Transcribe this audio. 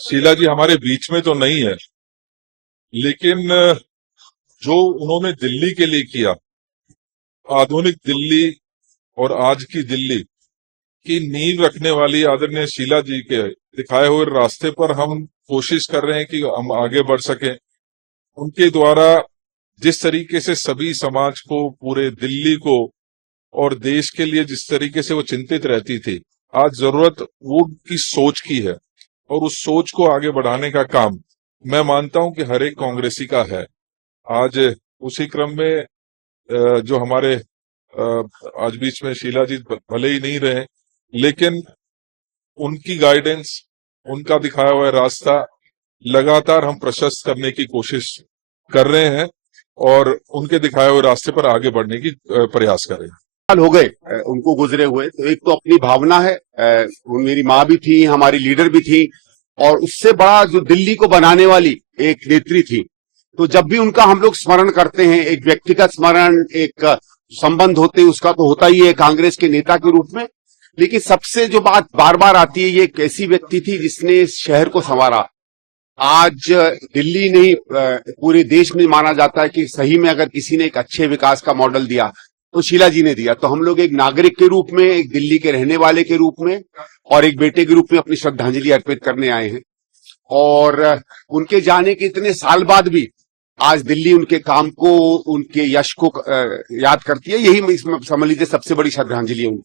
शीला जी हमारे बीच में तो नहीं है, लेकिन जो उन्होंने दिल्ली के लिए किया, आधुनिक दिल्ली और आज की दिल्ली की नींव रखने वाली आदरणीय शीला जी के दिखाए हुए रास्ते पर हम कोशिश कर रहे हैं कि हम आगे बढ़ सकें। उनके द्वारा जिस तरीके से सभी समाज को, पूरे दिल्ली को और देश के लिए जिस तरीके से वो चिंतित रहती थी, आज जरूरत वो की सोच की है और उस सोच को आगे बढ़ाने का काम मैं मानता हूं कि हर एक कांग्रेसी का है। आज उसी क्रम में जो हमारे आज बीच में शीला जी भले ही नहीं रहे, लेकिन उनकी गाइडेंस, उनका दिखाया हुआ रास्ता लगातार हम प्रशस्त करने की कोशिश कर रहे हैं और उनके दिखाए हुए रास्ते पर आगे बढ़ने की प्रयास कर रहे हैं। साल हो गए उनको गुजरे हुए, तो एक तो अपनी भावना है, मेरी माँ भी थी, हमारी लीडर भी थी, और उससे बड़ा जो दिल्ली को बनाने वाली एक नेत्री थी। तो जब भी उनका हम लोग स्मरण करते हैं, एक व्यक्तिगत स्मरण, एक संबंध होते उसका तो होता ही है कांग्रेस के नेता के रूप में, लेकिन सबसे जो बात बार बार आती है, ये एक ऐसी व्यक्ति थी जिसने इस शहर को संवारा। आज दिल्ली नहीं, पूरे देश में माना जाता है कि सही में अगर किसी ने एक अच्छे विकास का मॉडल दिया तो शीला जी ने दिया। तो हम लोग एक नागरिक के रूप में, एक दिल्ली के रहने वाले के रूप में और एक बेटे के रूप में अपनी श्रद्धांजलि अर्पित करने आए हैं। और उनके जाने के इतने साल बाद भी आज दिल्ली उनके काम को, उनके यश को याद करती है। यही समझ लीजिए सबसे बड़ी श्रद्धांजलि है उनको।